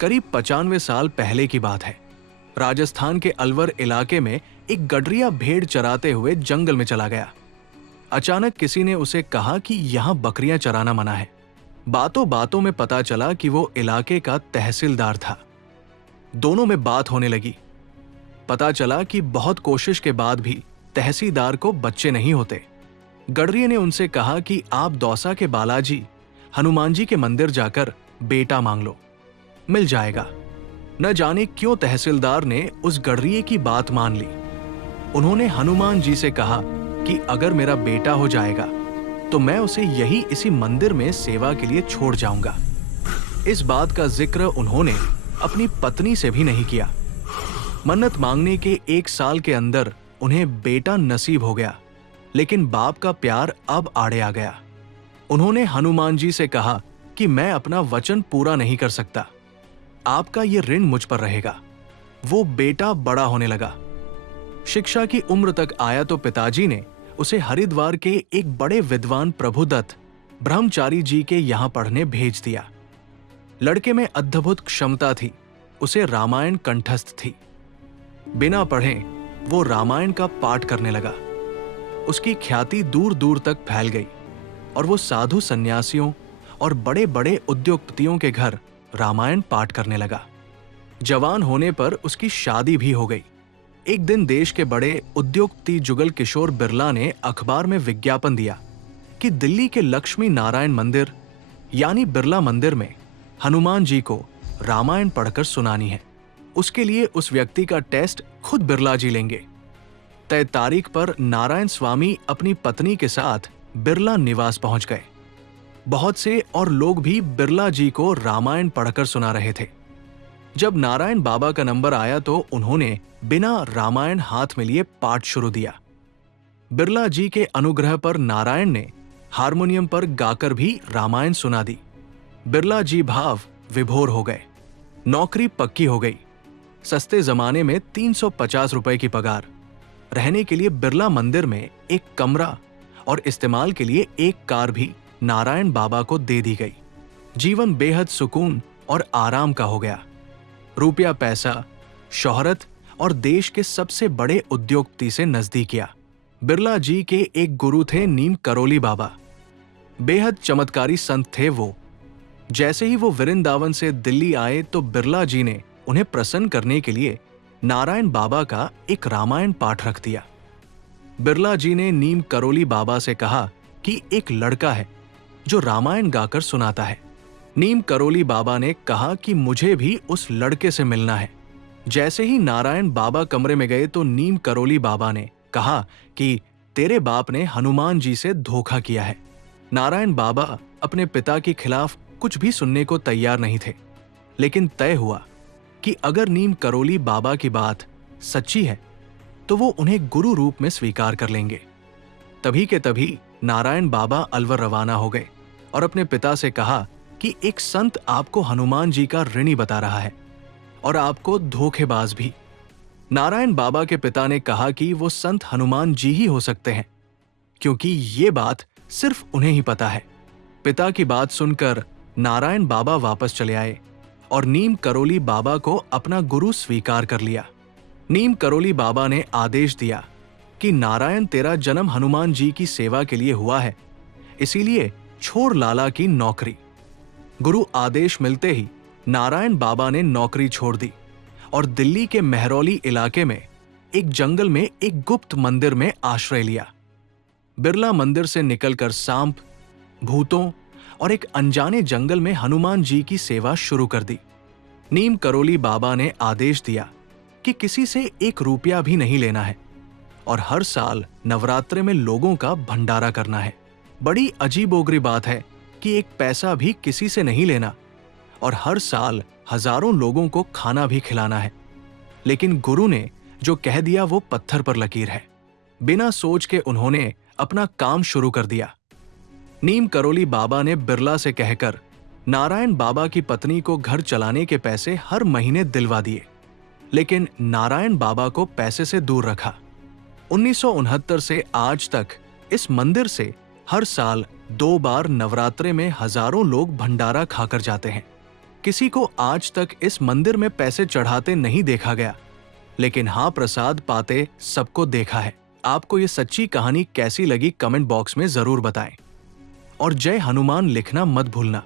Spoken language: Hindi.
करीब 95 साल पहले की बात है। राजस्थान के अलवर इलाके में एक गडरिया भेड़ चराते हुए जंगल में चला गया। अचानक किसी ने उसे कहा कि यहाँ बकरियां चराना मना है। बातों बातों में पता चला कि वो इलाके का तहसीलदार था। दोनों में बात होने लगी। पता चला कि बहुत कोशिश के बाद भी तहसीलदार को बच्चे नहीं होते। गडरिये ने उनसे कहा कि आप दौसा के बालाजी हनुमान जी के मंदिर जाकर बेटा मांग लो, मिल जाएगा। न जाने क्यों तहसीलदार ने उस गडरिये की बात मान ली। उन्होंने हनुमान जी से कहा कि अगर मेरा बेटा हो जाएगा तो मैं उसे इसी मंदिर में सेवा के लिए छोड़ जाऊंगा। इस बात का जिक्र उन्होंने अपनी पत्नी से भी नहीं किया। मन्नत मांगने के 1 साल के अंदर उन्हें बेटा नसीब हो गया, लेकिन बाप का प्यार अब आड़े आ गया। उन्होंने हनुमान जी से कहा कि मैं अपना वचन पूरा नहीं कर सकता, आपका ये ऋण मुझ पर रहेगा। वो बेटा बड़ा होने लगा, शिक्षा की उम्र तक आया तो पिताजी ने उसे हरिद्वार के एक बड़े विद्वान प्रभुदत्त ब्रह्मचारी जी के यहां पढ़ने भेज दिया। लड़के में अद्भुत क्षमता थी, उसे रामायण कंठस्थ थी। बिना पढ़े वो रामायण का पाठ करने लगा। उसकी ख्याति दूर दूर तक फैल गई और वो साधु सन्यासियों और बड़े बड़े उद्योगपतियों के घर रामायण पाठ करने लगा। जवान होने पर उसकी शादी भी हो गई। एक दिन देश के बड़े उद्योगपति जुगल किशोर बिरला ने अखबार में विज्ञापन दिया कि दिल्ली के लक्ष्मी नारायण मंदिर यानी बिरला मंदिर में हनुमान जी को रामायण पढ़कर सुनानी है। उसके लिए उस व्यक्ति का टेस्ट खुद बिरला जी लेंगे। तय तारीख पर नारायण स्वामी अपनी पत्नी के साथ बिरला निवास पहुंच गए। बहुत से और लोग भी बिरला जी को रामायण पढ़कर सुना रहे थे। जब नारायण बाबा का नंबर आया तो उन्होंने बिना रामायण हाथ में लिए पाठ शुरू दिया। बिरला जी के अनुग्रह पर नारायण ने हारमोनियम पर गाकर भी रामायण सुना दी। बिरला जी भाव विभोर हो गए। नौकरी पक्की हो गई। सस्ते जमाने में 350 रुपए की पगार, रहने के लिए बिरला मंदिर में एक कमरा और इस्तेमाल के लिए एक कार भी नारायण बाबा को दे दी गई। जीवन बेहद सुकून और आराम का हो गया। रुपया पैसा, शोहरत और देश के सबसे बड़े उद्योगपति से नजदीकियां। बिरला जी के एक गुरु थे नीम करोली बाबा। बेहद चमत्कारी संत थे वो। जैसे ही वो वृंदावन से दिल्ली आए तो बिरला जी ने उन्हें प्रसन्न करने के लिए नारायण बाबा का एक रामायण पाठ रख दिया। बिरला जी ने नीम करोली बाबा से कहा कि एक लड़का है जो रामायण गाकर सुनाता है। नीम करोली बाबा ने कहा कि मुझे भी उस लड़के से मिलना है। जैसे ही नारायण बाबा कमरे में गए तो नीम करोली बाबा ने कहा कि तेरे बाप ने हनुमान जी से धोखा किया है। नारायण बाबा अपने पिता के खिलाफ कुछ भी सुनने को तैयार नहीं थे, लेकिन तय हुआ कि अगर नीम करोली बाबा की बात सच्ची है तो वो उन्हें गुरु रूप में स्वीकार कर लेंगे। तभी के तभी नारायण बाबा अलवर रवाना हो गए और अपने पिता से कहा कि एक संत आपको हनुमान जी का ऋणी बता रहा है और आपको धोखेबाज भी। नारायण बाबा के पिता ने कहा कि वो संत हनुमान जी ही हो सकते हैं, क्योंकि ये बात सिर्फ उन्हें ही पता है। पिता की बात सुनकर नारायण बाबा वापस चले आए और नीम करोली बाबा को अपना गुरु स्वीकार कर लिया। नीम करोली बाबा ने आदेश दिया कि नारायण तेरा जन्म हनुमान जी की सेवा के लिए हुआ है, इसीलिए छोड़ लाला की नौकरी। गुरु आदेश मिलते ही नारायण बाबा ने नौकरी छोड़ दी और दिल्ली के मेहरौली इलाके में एक जंगल में एक गुप्त मंदिर में आश्रय लिया। बिरला मंदिर से निकलकर सांप, भूतों और एक अनजाने जंगल में हनुमान जी की सेवा शुरू कर दी। नीम करोली बाबा ने आदेश दिया कि किसी से 1 रुपया भी नहीं लेना है और हर साल नवरात्रे में लोगों का भंडारा करना है। बड़ी अजीबोगरी बात है कि 1 पैसा भी किसी से नहीं लेना और हर साल हजारों लोगों को खाना भी खिलाना है। लेकिन गुरु ने जो कह दिया वो पत्थर पर लकीर है। बिना सोच के उन्होंने अपना काम शुरू कर दिया। नीम करोली बाबा ने बिरला से कहकर नारायण बाबा की पत्नी को घर चलाने के पैसे हर महीने दिलवा दिए, लेकिन नारायण बाबा को पैसे से दूर रखा। 1969 से आज तक इस मंदिर से हर साल 2 बार नवरात्रे में हजारों लोग भंडारा खाकर जाते हैं। किसी को आज तक इस मंदिर में पैसे चढ़ाते नहीं देखा गया, लेकिन हाँ, प्रसाद पाते सबको देखा है। आपको ये सच्ची कहानी कैसी लगी कमेंट बॉक्स में जरूर बताएं और जय हनुमान लिखना मत भूलना।